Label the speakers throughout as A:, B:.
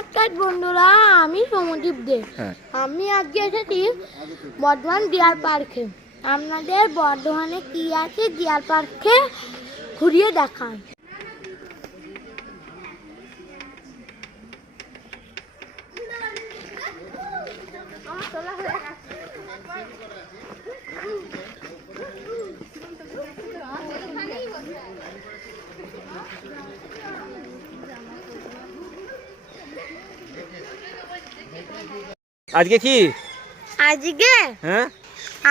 A: নমস্কার বন্ধুরা আমি সমদীপ দে।
B: হ্যাঁ।
A: আমি আজকে এসেছি বর্ধমান ডিয়ার পার্কে। আপনাদের বর্ধমানে কি আছে ডিয়ার পার্কে ঘুরিয়ে দেখান।
B: আজকে কি?
A: আজকে?
B: হ্যাঁ?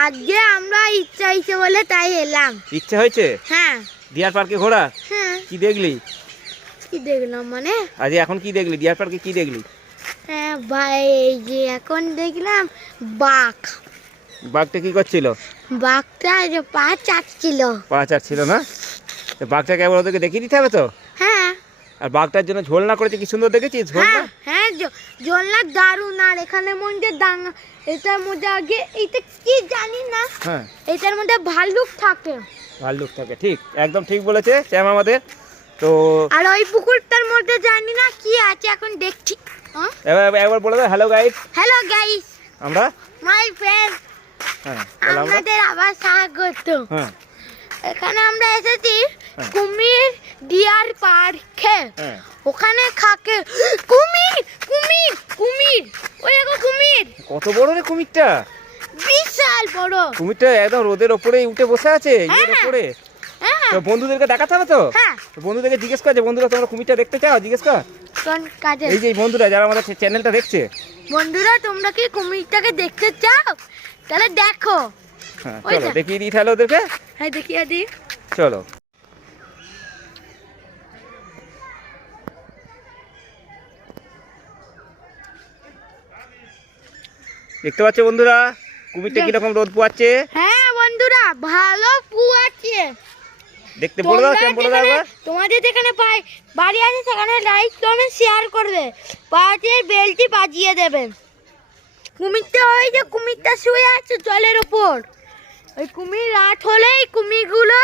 A: আজকে আমরা ইচ্ছা হয়েছে বলে তাই এলাম।
B: ইচ্ছা হয়েছে?
A: হ্যাঁ।
B: ডিয়ার পার্কে ঘোরা?
A: হ্যাঁ।
B: কি দেখলি?
A: কি দেখলাম মানে?
B: আজ এখন কি দেখলি? ডিয়ার পার্কে কি দেখলি?
A: হ্যাঁ ভাই এই যে এখন দেখলাম বাঘ।
B: বাঘটা কি করছিল?
A: বাঘটা এই যে পা চাটছিল।
B: পা ছিল না? বাঘটাকে একবার ওদেরকে দেখিয়ে দিতে হবে তো? আর বাঘটার জন্য ঝোলনা করেছে কি সুন্দর দেখেছিস ঝোলনা
A: হ্যাঁ ঝোলনা জ- জলনা দারুণ আর এখানে মধ্যে ডাঙা এটার মধ্যে আগে এটা কি জানি না
B: হ্যাঁ।
A: এটার মধ্যে ভাল্লুক থাকে।
B: ভাল্লুক থাকে ঠিক একদম ঠিক বলেছে শ্যাম আমাদের তো
A: আর ওই পুকুরটার মধ্যে জানি না কি আছে এখন দেখছি হ্যাঁ?
B: এবার একবার বলে দাও হ্যালো গাইস
A: হ্যালো গাইস
B: আমরা?
A: মাই ফ্রেন্ড
B: হ্যাঁ
A: আপনাদের আবার স্বাগত।
B: হ্যাঁ।
A: এখানে আমরা এসেছি
B: হ্যাঁ।
A: কুমির ডিয়ার পার্কে।
B: হ্যাঁ।
A: ওখানে খাকে কুমির কুমির কুমির। ওই দেখো কুমির।
B: কত বড় রে কুমিরটা?
A: বিশাল বড়।
B: কুমিরটা একদম রোদের ওপরেই উঠে বসে আছে ইয়ের
A: হ্যাঁ।
B: ওপরে।
A: হ্যাঁ।
B: তো বন্ধুদেরকে দেখাতে হবে তো?
A: হ্যাঁ।
B: তো বন্ধুদেরকে জিজ্ঞেস কর যে বন্ধুরা তোমরা কুমিরটা দেখতে চাও? জিজ্ঞেস কর।
A: কোন কাজে?
B: এই যে বন্ধুরা যারা আমাদের চ্যানেলটা দেখছে।
A: বন্ধুরা তোমরা কি কুমিরটাকে দেখতে চাও? তাহলে দেখো।
B: হ্যাঁ দেখিয়ে দিই তাহলে ওদেরকে।
A: হ্যাঁ দেখিয়ে দিই।
B: চলো। দেখতে পাচ্ছ বন্ধুরা? কুমিরটা কীরকম রোদ পোয়াচ্ছে?
A: হ্যাঁ বন্ধুরা ভালো পু আছে
B: দেখতে বলে দাও কেমন বলে দাও
A: তোমাদের যেখানে পাই বাড়ি আছে সেখানে লাইক কমেন্ট শেয়ার করবে। পাশে বেলটি বাজিয়ে দেবে। কুমিরটা ওই যে কুমিরটা শুয়ে আছে জলের উপর। ওই কুমির রাত হলেই কুমিরগুলো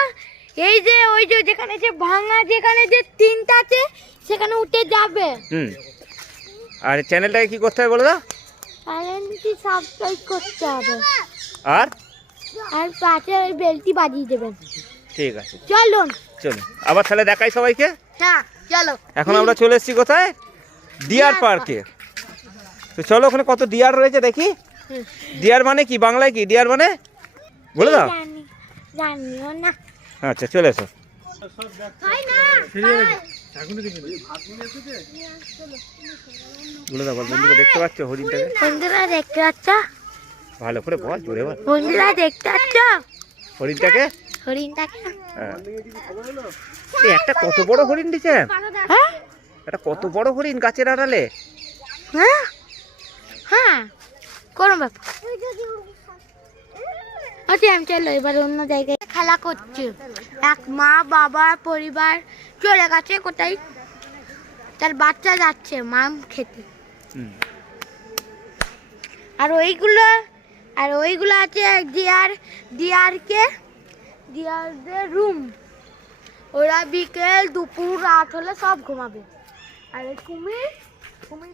A: এই যে ওই যে যেখানে যে ভাঙা যেখানে যে তিনটা আছে সেখানে উঠে যাবে।
B: হুম। আর চ্যানেলটাকে কি করতে হবে বলে দাও?
A: চ্যানেলটি সাবস্ক্রাইব করতে হবে?
B: আর?
A: আর পাশে ওই বেলটি বাজিয়ে দেবেন।
B: ঠিক আছে।
A: চলুন।
B: চলো আবার তাহলে দেখাই সবাইকে?
A: হ্যাঁ চলো।
B: এখন আমরা চলে এসেছি কোথায়? ডিয়ার পার্কে। তো চলো ওখানে কত ডিয়ার রয়েছে দেখি? ডিয়ার মানে কি? বাংলায় কি? ডিয়ার মানে? বলে দাও।
A: জানিও না।
B: আচ্ছা চলে এসো।
A: হয় না।
B: বলে দাও বল দেখতে পাচ্ছ হরিণটাকে?
A: বন্ধুরা দেখতে পাচ্ছ?
B: ভালো করে বল জোরে বল।
A: বন্ধুরা দেখতে পাচ্ছ?
B: হরিণটাকে?
A: হরিণটাকে।
B: হ্যাঁ। এই একটা কত বড় হরিণ দিছে?
A: হ্যাঁ?
B: একটা কত বড় হরিণ গাছের আড়ালে?
A: হ্যাঁ? হ্যাঁ। কোনো ব্যাপার আচ্ছা আমি চলো এবার অন্য জায়গায় খেলা করছে। এক মা বাবা পরিবার চলে গেছে কোথায়? তার বাচ্চা যাচ্ছে মাম খেতে। আর ওইগুলো আর ওইগুলো আছে ডিয়ার ডিয়ারকে ডিয়ারদের রুম ওরা বিকেল দুপুর রাত হলে সব ঘুমাবে। আর কুমির কুমির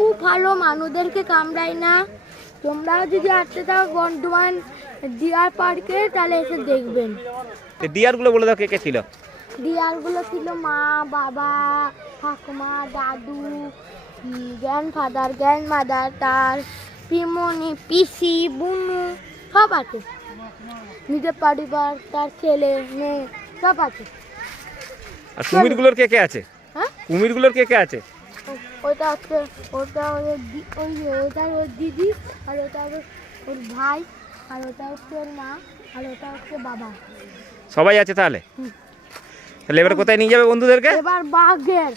A: খুব ভালো মানুষদেরকে কামড়ায় না। তোমরাও যদি আসতে চাও বর্ধমান ডিয়ার পার্কে তাহলে এসে দেখবেন।
B: ডিয়ারগুলো বলে দাও কে কে ছিল?
A: ডিয়ারগুলো ছিল মা বাবা ঠাকুমা দাদু গ্র্যান্ড ফাদার গ্র্যান্ড মাদার তার পিমনি পিসি বুনু সব আছে। নিজের পরিবার তার ছেলে মেয়ে সব আছে।
B: আর কুমিরগুলোর কে কে আছে?
A: হ্যাঁ?
B: কুমিরগুলোর কে কে আছে?
A: ওটা হচ্ছে ওটা ওর ওই ওটা ওর দিদি আর ওটা ওর ভাই আর ওটা হচ্ছে ওর মা আর ওটা হচ্ছে বাবা।
B: সবাই আছে তাহলে? তাহলে এবারে কোথায় নিয়ে যাবে বন্ধুদেরকে?
A: এবার বাঘের।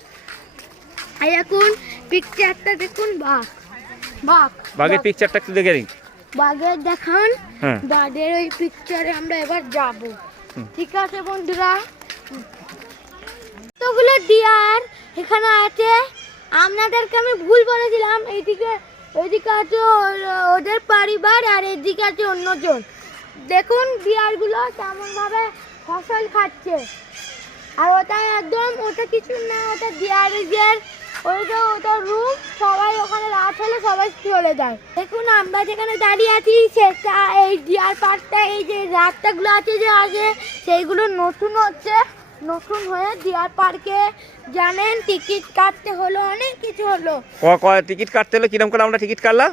A: আর এখন পিকচারটা দেখুন বাঘ। বাঘ
B: বাঘের পিকচারটা একটু দেখে নিই।
A: বাঘের দেখান
B: হ্যাঁ।
A: বাঘের ওই পিকচারে আমরা এবার যাব। ঠিক আছে বন্ধুরা? কতগুলো ডিয়ার এখানে আছে আপনাদেরকে আমি ভুল বলেছিলাম এইদিকে ওইদিকে আছে ওদের পরিবার আর এদিকে আছে অন্যজন। দেখুন ডিয়ারগুলো কেমনভাবে ফসল খাচ্ছে। আর ওটা একদম, ওটা কিছু না, ওটা ডিয়ারের ওইটা ওটা রুম সবাই ওখানে রাত হলে সবাই চলে যায়। দেখুন আমরা যেখানে দাঁড়িয়ে আছি, সেটা এই ডিয়ার পার্কটা এই যে রাস্তাগুলো আছে যে আগে, সেইগুলো নতুন হচ্ছে। নতুন হয়ে ডিয়ার পার্কে জানেন টিকিট কাটতে হলো অনেক কিছু হলো।
B: টিকিট কাটতে হলো? কিরম করে আমরা টিকিট কাটলাম?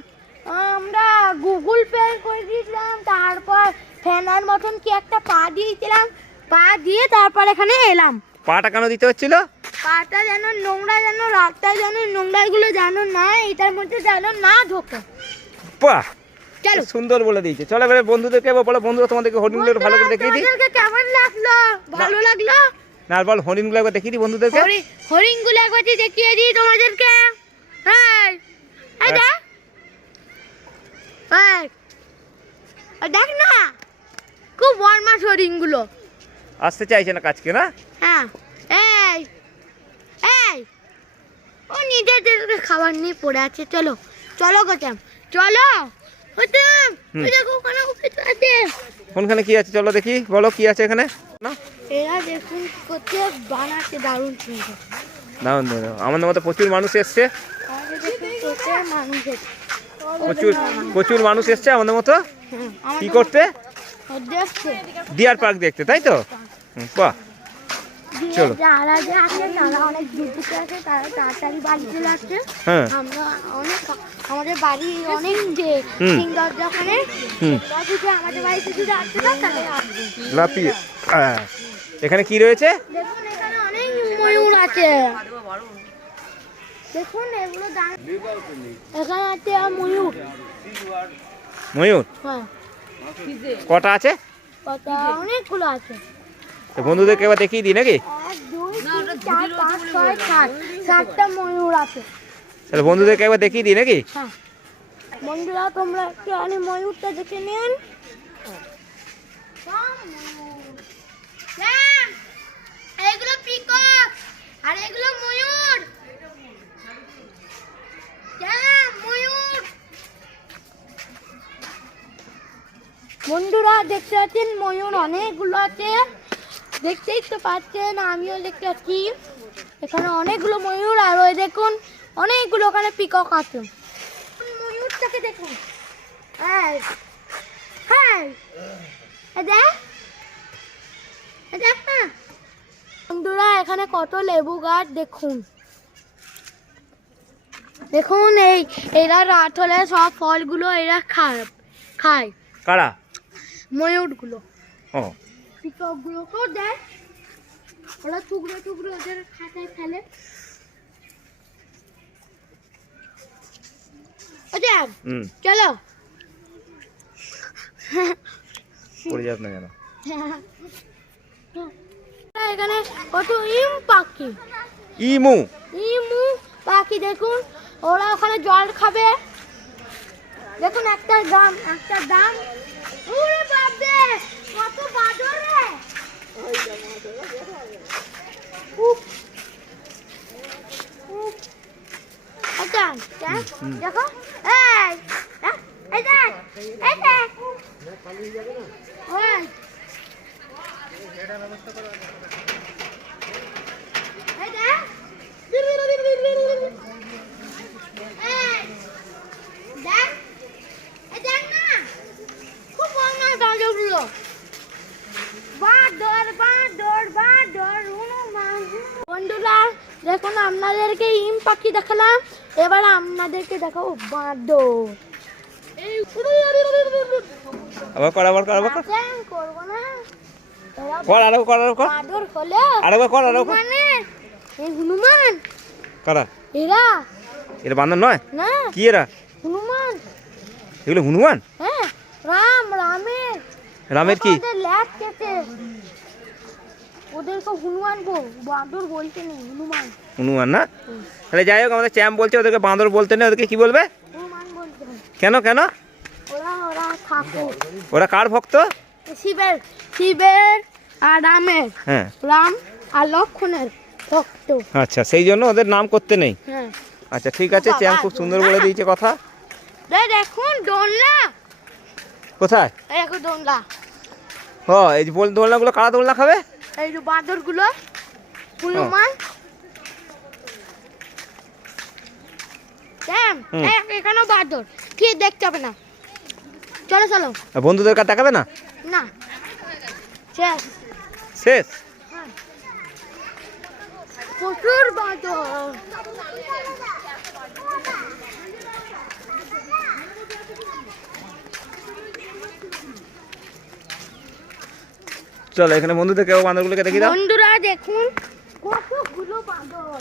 A: আমরা গুগল পে করে দিয়েছিলাম তারপর ফ্যানার মতন কি একটা পা দিয়েছিলাম পা দিয়ে তারপর এখানে এলাম।
B: পাটা কেন দিতে হচ্ছিল?
A: পাটা যেন নোংরা যেন রাস্তায় যেন নোংরাগুলো যেন না এটার মধ্যে যেন না ঢোকে।
B: বাহ!
A: চলো।
B: সুন্দর বলে দিয়েছে। চলো এবারে বন্ধুদেরকে বলো বন্ধুরা তোমাদেরকে হরিণগুলো একটু ভালো করে দেখিয়ে দিই।
A: কেমন লাগল? ভালো লাগল?
B: না বল হরিণগুলো একবার দেখিয়ে দিই বন্ধুদেরকে।
A: হরি হরিণগুলো একবার দেখিয়ে দিই তোমাদেরকে। হ্যাঁ দেখ। না। খুব বরমাস হরিণগুলো।
B: আসতে চাইছে না কাজকে না?
A: হ্যাঁ। এই। এই। ও নিজেদের খাবার নিয়ে পড়ে আছে চলো। চলো গোচাম চলো। ওখানে
B: কোনখানে কি আছে? চলো দেখি। বলো কি আছে এখানে? না?
A: এরা দেখুন কি করছে বানাচ্ছে দারুণ সুন্দর।
B: দারুণ দারুণ আমাদের মতো প্রচুর মানুষ এসছে। প্রচুর প্রচুর মানুষ এসছে আমাদের মতো। কি করতে? ডিয়ার পার্ক দেখতে তাই তো? বাহ চলো।
A: যারা যে আছে তারা অনেক দূর থেকে আছে তারা তাড়াতাড়ি বাড়ি চলে আসছে। আমরা অনেক আমাদের বাড়ি অনেক যে সিং দরজা ওখানে
B: হুম।
A: তারা যদি আমাদের বাড়িতে যদি আসছে না তাহলে আসবে
B: লাফিয়ে। এখানে কি রয়েছে?
A: ময়ূর আছে। দেখুন এগুলো এখানে আছে ময়ূর।
B: ময়ূর?
A: হ্যাঁ।
B: কটা আছে?
A: কথা অনেকগুলো আছে।
B: তো বন্ধুদেরকে এবার দেখিয়ে দিই নাকি? তাহলে বন্ধুদেরকে একবার দেখিয়ে দিই নাকি?
A: হ্যাঁ। বন্ধুরা তোমরা একটু আমি ময়ূরটা দেখে নেন। এগুলো পিকক, আর এগুলো ময়ূর। ময়ূর। বন্ধুরা, দেখতে পাচ্ছেন, ময়ূর অনেকগুলো আছে। দেখতেই তো পাচ্ছেন, আমিও দেখতে পাচ্ছি। এখানে অনেকগুলো ময়ূর, আর ওই দেখুন, অনেকগুলো ওখানে পিকক আছে। ময়ূরটাকে দেখুন। হ্যাঁ হ্যাঁ দেখ। বন্ধুরা এখানে কত লেবু গাছ দেখুন। দেখুন এই এরা রাত হলে সব ফলগুলো এরা খায় খায়।
B: কারা?
A: ময়ূরগুলো।
B: ও।
A: পিককগুলোকেও দেয়। ওরা টুকরো টুকরো ওদের খাতায় ফেলে। আচ্ছা চলো।
B: পড়ে যাস না যেন
A: এখানে কত ইম পাখি।
B: ইমু।
A: ইমু পাখি দেখুন ওরা ওখানে জল খাবে। দেখুন একটা দাম একটা দাম। ওরে বাপরে কত বাদর রে। আচ্ছা দেখ, এই দেখ, এই দেখ এই দেখ ওই এই দেখ এই, দেখ এই দেখ না খুব বদমাস বাঁদরগুলো বাঁদর বাঁদর হনুমান বন্ধুরা দেখুন আপনাদেরকে ইম পাখি দেখালাম। এবার আপনাদেরকে দেখাবো বাঁদর।
B: আবার কর আবার কর আবার কর।
A: করব না।
B: কর আরও কর আরও কর।
A: বাঁদর হলে
B: আরেকবার কর আরও কর।
A: মানে হনুমান।
B: কারা।
A: এরা।
B: এটা বান্দর নয়?
A: না।
B: কি এরা?
A: হনুমান।
B: এগুলো হনুমান?
A: হ্যাঁ রাম রামের।
B: রামের কি?
A: ওদের ল্যাব কেটে। ওদেরকে হনুমান বাঁদর বলতে নেই হনুমান।
B: হনুমান না? তাহলে যাই হোক আমাদের চ্যাম্প বলছে ওদেরকে বাঁদর বলতে নেই ওদেরকে কি বলবে? কেন কেন?
A: ওরা ওরা ঠাকুর
B: ওরা কার ভক্ত?
A: শিবের শিবের আর রামের।
B: হ্যাঁ।
A: রাম আর লক্ষণের ভক্ত।
B: আচ্ছা সেই জন্য ওদের নাম করতে নেই?
A: হ্যাঁ।
B: আচ্ছা ঠিক আছে চ্যাং খুব সুন্দর বলে দিয়েছে কথা।
A: দেখুন দোলনা।
B: কোথায়?
A: এই দেখো দোলনা।
B: ও এই যে বল- দোলনাগুলো কারা দোলনা খাবে?
A: এই যে বাঁদরগুলো হনুমান
B: হুম।
A: এখানেও বাঁদর। কি দেখতে হবে না। চলো চলো।
B: বন্ধুদের কাছে দেখাবে না?
A: না। শেষ।
B: শেষ?
A: প্রচুর বাঁদর
B: চলো এখানে বন্ধুদেরকে ও বান্দরগুলোকে দেখি দাও।
A: বন্ধুরা দেখুন কতগুলো বাঁদর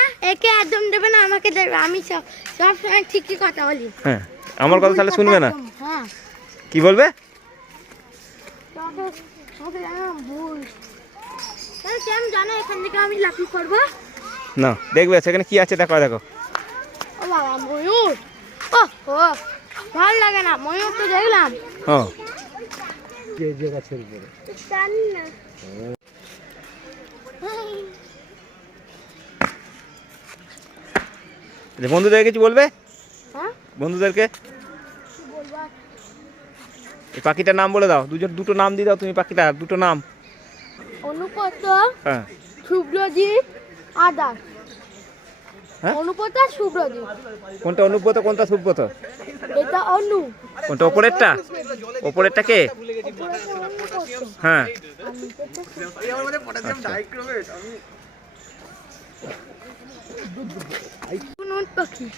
A: একে একদম দেবেন আমাকে দেবে। আমি সব সব সময় ঠিকই কথা বলি।
B: হ্যাঁ আমার কথা তাহলে শুনবে না?
A: হ্যাঁ।
B: কি বলবে? না দেখবে সেখানে কি আছে দেখো দেখো।
A: ও বাবা ময়ূর। ও ও ভালো লাগে না ময়ূর তো দেখলাম।
B: হ্যাঁ
A: জানি না।
B: যে বন্ধুদের কিছু বলবে?
A: হ্যাঁ?
B: বন্ধুদেরকে? এই পাখিটার নাম বলে দাও। দুজন দুটো নাম দিয়ে দাও তুমি পাখিটার দুটো নাম।
A: অনুপত
B: হ্যাঁ।
A: শুভ্রজিৎ
B: হ্যাঁ?
A: অনুপত আর শুভ্রজিৎ।
B: কোনটা অনুব্রত কোনটা সুব্রত
A: এটা অনু।
B: কোনটা ওপরেরটা? ওপরেরটা কে? হ্যাঁ। আচ্ছা।
A: পাখি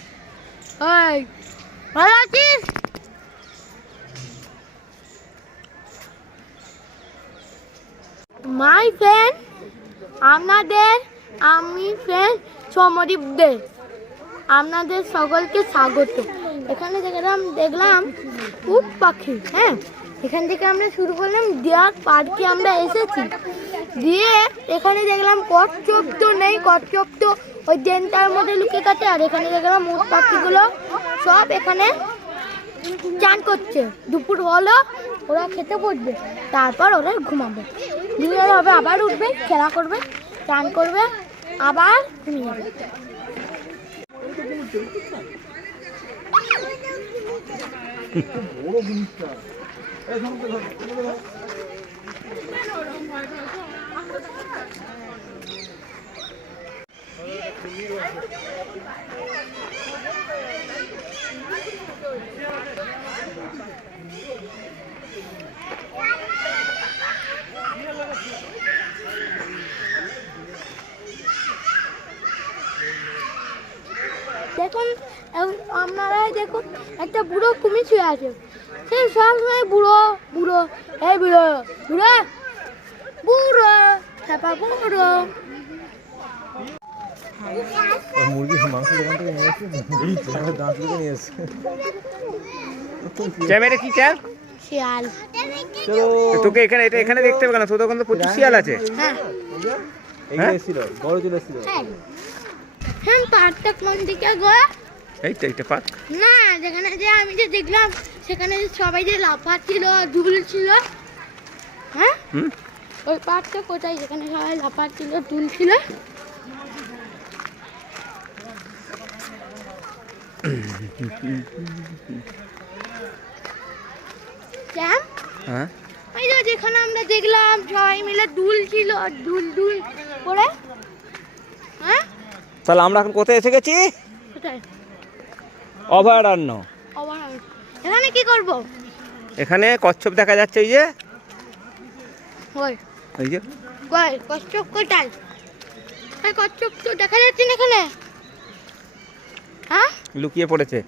A: ওই, ভালো আছিস? মাই ফ্রেন্ড আপনাদের, আমি ফ্রেন্ড সমদীপ দে আপনাদের সকলকে স্বাগত। এখানে দেখলাম দেখলাম উট পাখি হ্যাঁ? এখান থেকে আমরা শুরু করলাম ডিয়ার পার্কে আমরা এসেছি। দিয়ে এখানে দেখলাম কচ্ছপ তো নেই, কচ্ছপ তো ওই ডেনটার মধ্যে লুকিয়ে কাটে, আর এখানে দেখলাম উট পাখিগুলো সব এখানে চান করছে। দুপুর হলো, ওরা খেতে বসবে, তারপর ওরা ঘুমাবে। ঘুমিয়ে হবে, আবার উঠবে, খেলা করবে, চান করবে, আবার ঘুমিয়ে যাবে। দেখুন এখন আপনারাই দেখুন, একটা বুড়ো কুমির শুয়ে আছে। সে সবসময় বুড়ো বুড়ো, এই বুড়ো বুড়ো বুড়ো খেপা বুড়ো।
B: ক্যামেরা কি চ্যাং
A: শিয়াল।
B: তোকে এখানে এটা এখানে দেখতে হবে কেন? তোদের ওখানে তো প্রচুর শিয়াল আছে।
A: হ্যাঁ।
B: হ্যাঁ
A: হ্যাঁ। হ্যাঁ পার্কটা কোন দিকে গো?
B: এই তো এইটা পাক
A: না যেখানে যে আমি যে দেখলাম সেখানে যে সবাই যে লাফাচ্ছিল ঝুলছিল হ্যাঁ?
B: হুম।
A: ওই পার্কটা কোথায়? যেখানে সবাই লাফাচ্ছিল তুলছিল
B: হ্যাঁ?
A: ওই যে যেখানে আমরা দেখলাম সবাই মিলে দুল ছিল দুল দুল করে। হ্যাঁ?
B: তাহলে আমরা এখন কোথায় এসে গেছি? অভয়ারণ্য।
A: এখানে কি করব?
B: এখানে কচ্ছপ দেখা যাচ্ছে এই যে।
A: ওই
B: এই যে।
A: কচ্ছপ কোথায়? কচ্ছপ তো দেখা যাচ্ছে না এখানে।
B: লুকিয়ে পড়েছে।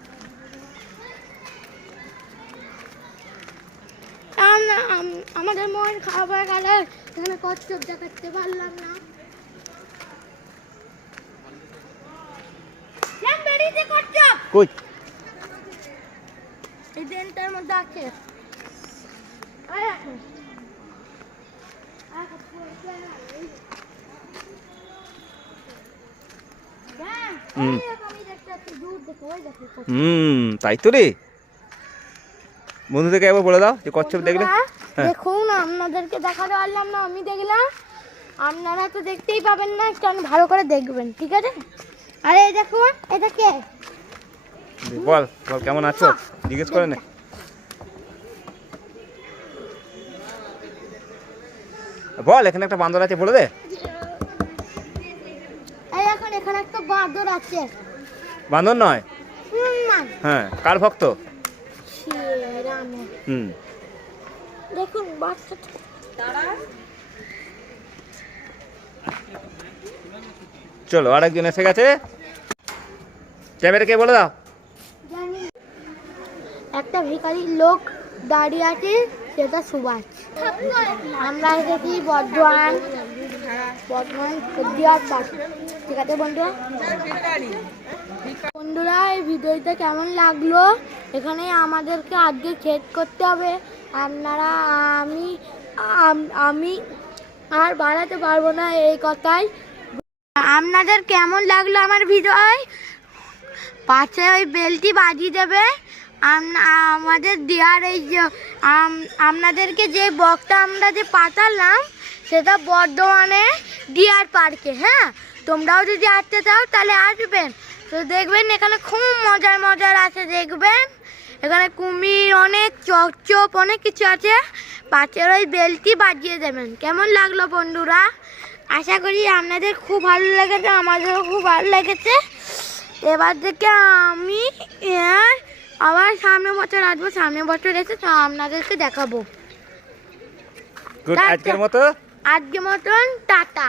A: আমাদের মন হয়ে গেলে এখানে কচ্ছপ দেখাতে পারলাম না।
B: কই?
A: এই ড্রেনটার মধ্যে আছে না, এই। দেখ,
B: হুম।
A: ওই দেখো, আমি দেখতে পাচ্ছি, দূর দেখো, ওই দেখো কচ্ছপ।
B: হুম। তাই তো রে। বন্ধুদেরকে একবার বলে দাও যে কচ্ছপ দেখলে। হ্যাঁ।
A: দেখুন আপনাদেরকে দেখাতে পারলাম না আমি দেখলাম। আপনারা তো দেখতেই পাবেন না একটু ভালো করে দেখবেন ঠিক আছে? আরে এই দেখুন এটা কে?
B: বল বল কেমন আছো? জিজ্ঞেস করে নে। বল এখানে একটা বান্দর আছে বলে দে
A: এই এখন এখানে একটা বাঁদর আছে।
B: বান্দর নয়? হ্যাঁ কার ভক্ত? হুম।
A: দেখুন বাচ্চা
B: চলো আরেকজন এসে গেছে। ক্যামেরাকে বলে দাও।
A: একটা ভিখারি লোক দাঁড়িয়ে আছে সেটা সুভাষ। আমরা এসেছি বর্ধমান। ঠিক আছে বন্ধুরা বন্ধুরা, এই ভিডিওটা কেমন লাগল? এখানে আমাদেরকে আজকে শেষ করতে হবে। আপনারা, আমি আমি আর বাড়াতে পারব না এই কথাই। আপনাদের কেমন লাগল আমার ভিডিও পাশে ওই বেলটি বাজিয়ে দেবে। আমাদের দেওয়ার এই যে আপনাদেরকে যে বকটা আমরা যে পাঠালাম সেটা বর্ধমানে ডিয়ার পার্কে হ্যাঁ? তোমরাও যদি আসতে চাও তাহলে আসবেন। তো দেখবেন এখানে খুব মজার মজার আছে দেখবেন? এখানে কুমির অনেক চপচপ অনেক কিছু আছে। পাশের ওই বেলটি বাজিয়ে দেবেন। কেমন লাগল বন্ধুরা? আশা করি আপনাদের খুব ভালো লেগেছে আমাদেরও খুব ভালো লেগেছে। এবার থেকে আমি আবার সামনের বছর আসব সামনের বছর এসে আপনাদেরকে দেখাবো।
B: আজকের মতো।
A: আজকে মতন টাটা।